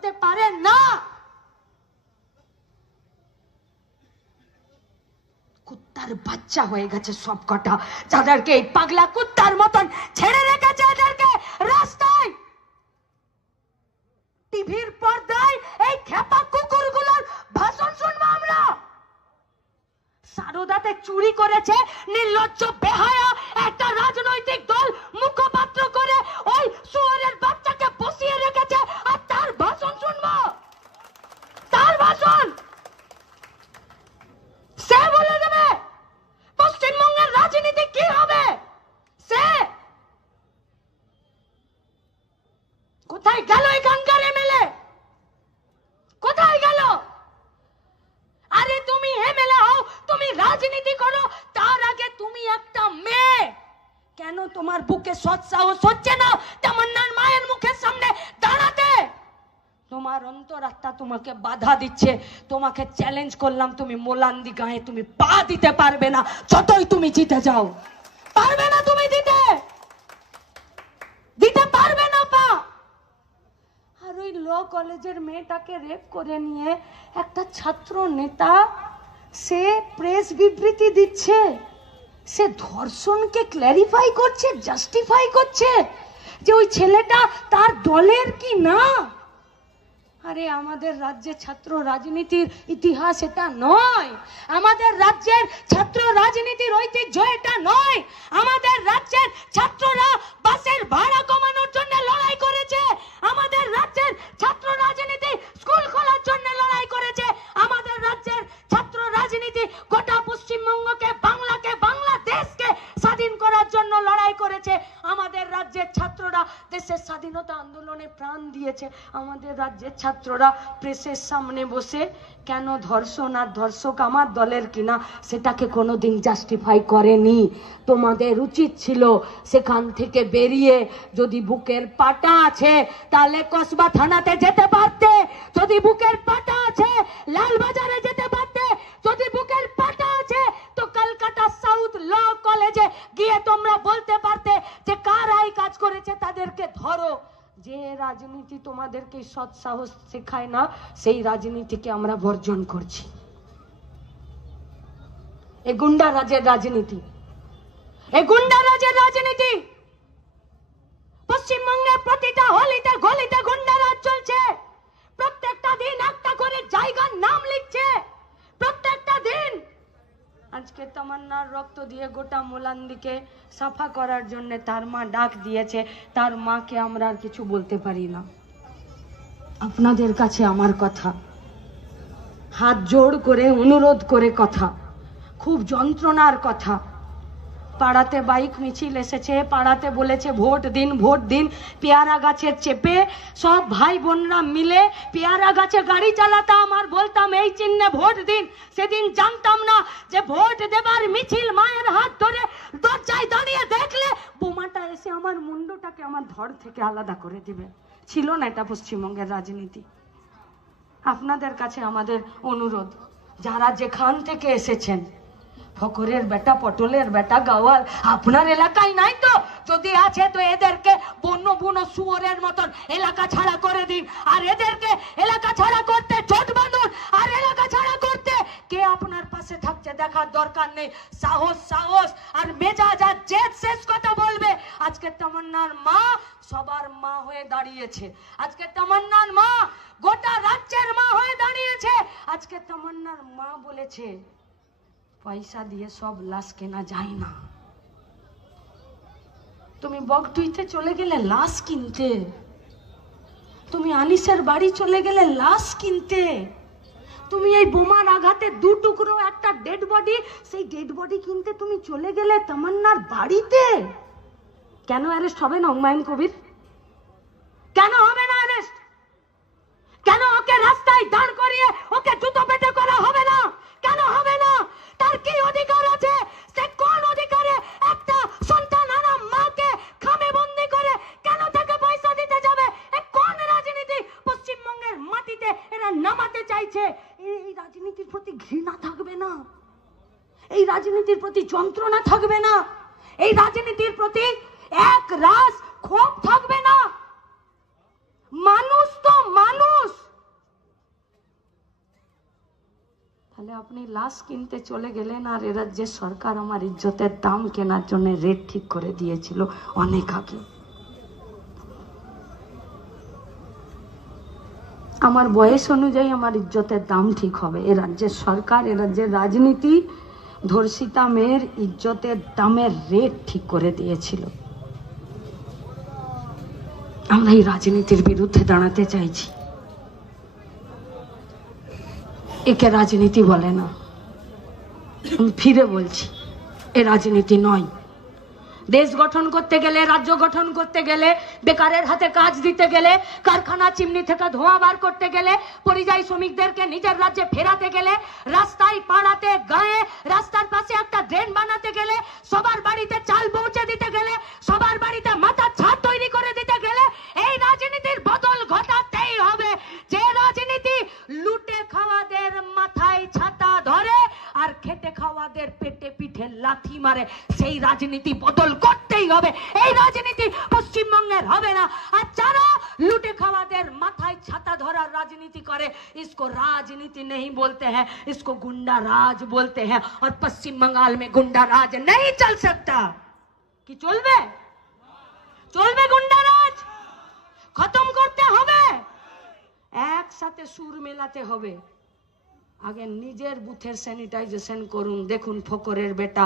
হতে পারে না। কুত্তার বাচ্চা হয়ে গেছে সব কটা, যাদেরকে এই পাগলা কুত্তার মতন ছেড়ে রেখেছে এদেরকে রাস্তায়, টিভির পর্দায় এই খেপা কুকুরগুলোর ভাষণ শুনবো আমরা। সারদাতে চুরি করেছে নির্লজ্জ বেহায়া একটা রাজনৈতিক দল মুখপাত্র করে ওই শুয়োরের বাচ্চাকে বসিয়ে রেখেছে, আর তার ভাষণ শুনবো? তার ভাষণ সে বলে দেবে পশ্চিমবঙ্গের রাজনীতি কি হবে। সে কোথায় গেল এখানকার এমএলএ? কোথায় গেল? আরে তুমি এমএলএ হও, তুমি রাজনীতি করো, তার আগে তুমি একটা মেয়ে। কেন তোমার বুকে সৎ সাহস হচ্ছে না তামান্নার মায়ের মুখের সামনে দাঁড়াতে? তোমার অন্তরাত্মা তোমাকে বাধা দিচ্ছে। তোমাকে চ্যালেঞ্জ করলাম, তুমি মোলান্দি গায়ে তুমি পা দিতে পারবে না, যতই তুমি জিতে যাও। পারবে না, তুমি দিতে পারবে না পা। আর ওই ল কলেজের মেয়েটাকে রেপ করে নিয়ে একটা ছাত্র নেতা সে প্রেস বিবৃতি দিচ্ছে, সে ধর্ষণকে ক্ল্যারিফাই করছে, জাস্টিফাই করছে যে ওই ছেলেটা তার দলের কি না। আরে আমাদের রাজ্যে ছাত্র রাজনীতির ইতিহাস এটা নয়, আমাদের রাজ্যের ছাত্র রাজনীতির ঐতিহ্য এটা নয়। আমাদের রাজ্যের ছাত্ররা বাসের ভাড়া কমানোর জন্য লড়াই করেছে, আমাদের রাজ্যের ছাত্র রাজনীতি স্কুল খোলার জন্য লড়াই করেছে, আমাদের রাজ্যের ছাত্র রাজনীতি গোটা পশ্চিমবঙ্গকে, বাংলাকে, বাংলাদেশকে স্বাধীন করার জন্য লড়াই করেছে। আমাদের রাজ্যের ছাত্ররা দেশের স্বাধীনতা আন্দোলনে প্রাণ দিয়েছে। আমাদের রাজ্যের ছাত্ররা প্রেসের সামনে বসে কেন ধর্ষণ আর ধর্ষক আমার দলের কিনা সেটাকে কোনোদিন জাস্টিফাই করেনি। তোমাদের উচিত ছিল সেখান থেকে বেরিয়ে, যদি বুকের পাটা আছে তাহলে কসবা থানাতে যেতে পারতে, যদি বুকের পাটা আছে লালবাজারে যেতে পারতে, যদি বুকের পাটা আছে তো কলকাতা সাউথ ল কলেজে গিয়ে তোমরা বলতে পারতে যে কারা এই কাজ করেছে তাদেরকে ধরো। যে রাজনীতি তোমাদেরকে সৎ সাহস শেখায় না, সেই রাজনীতিকে আমরা বর্জন করছি। এই গুন্ডা রাজের রাজনীতি, এই গুন্ডা রাজের রাজনীতি। পশ্চিমবঙ্গের প্রতিটা হলিতে গলিতে গুন্ডা রাজ চলছে। প্রত্যেকটা দিন একটা করে জায়গার নাম লিখছে, প্রত্যেকটা দিন। আজকে তামান্নার রক্ত দিয়ে গোটা মোলান্দিকে সাফা করার জন্য তার মা ডাক দিয়েছে। তার মাকে আমরা আর কিছু বলতে পারি না। আপনাদের কাছে আমার কথা, হাত জোড় করে অনুরোধ করে কথা, খুব যন্ত্রণার কথা। পাড়াতে বাইক মিছিল এসেছে, পাড়াতে বলেছে ভোট দিন, ভোট দিন। পেয়ারা গাছের চেপে সব ভাই বোনরা মিলে পেয়ারা গাছে গাড়ি চালাতাম আর বলতাম এই চিহ্নে ভোট দিন। সেদিন জানতাম না যে ভোট দেবার মিছিল মায়ের হাত ধরে দরজায় দাঁড়িয়ে দেখলে বোমাটা এসে আমার মুন্ডটাকে আমার ধড় থেকে আলাদা করে দিবে। ছিল না এটা পশ্চিমবঙ্গের রাজনীতি। আপনাদের কাছে আমাদের অনুরোধ, যারা যেখান থেকে এসেছেন, ফকরের বেটা, পটলের বেটা, গাওয়াল আপনার এলাকায় নাই তো? যদি আছে তো এদেরকে বন্য বুনো শুয়োরের মতন এলাকা ছাড়া করে দিন। আর এদেরকে এলাকা ছাড়া করতে জোট বাঁধুন। আর এলাকা ছাড়া করতে কে আপনার পাশে থাকছে দেখার দরকার নেই। সাহস সাহস আর মেজাজ আর জেদ শেষ কথা বলবে। আজকে তামান্নার মা সবার মা হয়ে দাঁড়িয়েছে। আজকে তামান্নার মা গোটা রাজ্যের মা হয়ে দাঁড়িয়েছে। আজকে তামান্নার মা বলেছে পয়সা দিয়ে সব লাশ কেনা যায় না। তুমি বগটুইতে চলে গেলে লাশ কিনতে, তুমি আনিসের বাড়ি চলে গেলে লাশ কিনতে, তুমি এই বোমার আঘাতে দু টুকরো একটা ডেড বডি, সেই ডেড বডি কিনতে তুমি চলে গেলে তামান্নার বাড়িতে। কেন অ্যারেস্ট হবে না হুমায়ুন কবির? কেন হবে না অ্যারেস্ট? কেন ওকে রাস্তায় দাঁড় করিয়ে ওকে জুতো পেটে করা হবে না? কেন হবে না? তার কি অধিকার আছে? সে কোন অধিকারে একটা সন্তান আনা মাকে খামে বন্দি করে কেন তাকে পয়সা দিতে যাবে? কোন রাজনীতি পশ্চিমবঙ্গের মাটিতে এরা নামাতে চাইছে? এই রাজনীতির প্রতি ঘৃণা থাকবে না? এই রাজনীতির প্রতি যন্ত্রণা থাকবে না? এই রাজনীতির প্রতি এক রাস ক্ষোভ থাকবে না? মানুষ তো মানুষ, আপনি লাশ কিনতে চলে গেলেন আর এ রাজ্যের সরকার আমার ইজ্জতের দাম কেনার জন্য রেট ঠিক করে দিয়েছিল অনেক আগে। আমার বয়স অনুযায়ী আমার ইজ্জতের দাম ঠিক হবে। এ রাজ্যের সরকার, এ রাজ্যের রাজনীতি ধর্ষিতা মেয়ের ইজ্জতের দামের রেট ঠিক করে দিয়েছিল। আমরা এই রাজনীতির বিরুদ্ধে দাঁড়াতে চাইছি। একে রাজনীতি বলে না। আমি ফিরে বলছি, এ রাজনীতি নয়। দেশ গঠন করতে গেলে, রাজ্য গঠন করতে গেলে, বেকারের হাতে কাজ দিতে গেলে, কারখানা চিমনি থেকে ধোঁয়া বার করতে গেলে, পরিযায়ী শ্রমিকদেরকে নিজের রাজ্যে ফেরাতে গেলে, রাস্তায় পাড়াতে গায়ে রাস্তার পাশে একটা ড্রেন বানাতে গেলে, সবার বাড়িতে চাল পৌঁছে দিতে গেলে, সবার বাড়িতে মাথার ছাদ তৈরি করে দিতে গেলে এই রাজনীতির বদল ঘটাতেই হবে। যে রাজনীতি লুটে খাওয়াদের মাথায় ছাতা ধরে আর খেটে খাওয়াদের পেটে পিঠে লাথি মারে, সেই রাজনীতি বদল করতেই হবে। এই রাজনীতি পশ্চিমবঙ্গের হবে না। আর যারা লুটে খাওয়াদের মাথায় ছাতা ধরার রাজনীতি করে, इसको राजनीति नहीं बोलते हैं, इसको गुंडा राज बोलते हैं। और पश्चिम बंगाल में गुंडा राज नहीं चल सकता। कि चलबे? चलबे गुंडा राज? खत्म करते হবে। একসাথে সুর মেলাতে হবে। আগে নিজের বুথের স্যানিটাইজেশন করুন, দেখুন ফকরের বেটা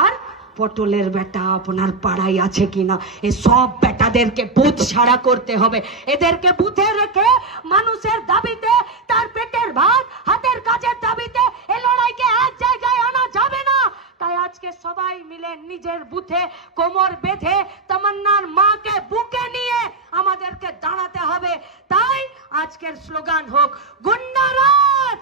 আর পটলের বেটা আপনার পাড়ায় আছে কিনা। এই সব বেটাদেরকে বুথ ছাড়া করতে হবে। এদেরকে বুথে রেখে মানুষের দাবিতে, তার পেটের ভাত, হাতের কাজের দাবিতে এই লড়াইকে এক জায়গায় আনা যাবে না। তাই আজকে সবাই মিলে নিজের বুথে কোমর বেঁধে তামান্নার মাকে বুকে নিয়ে আমাদেরকে দাঁড়াতে হবে। তাই আজকের স্লোগান হোক গুন্ডা রাজ।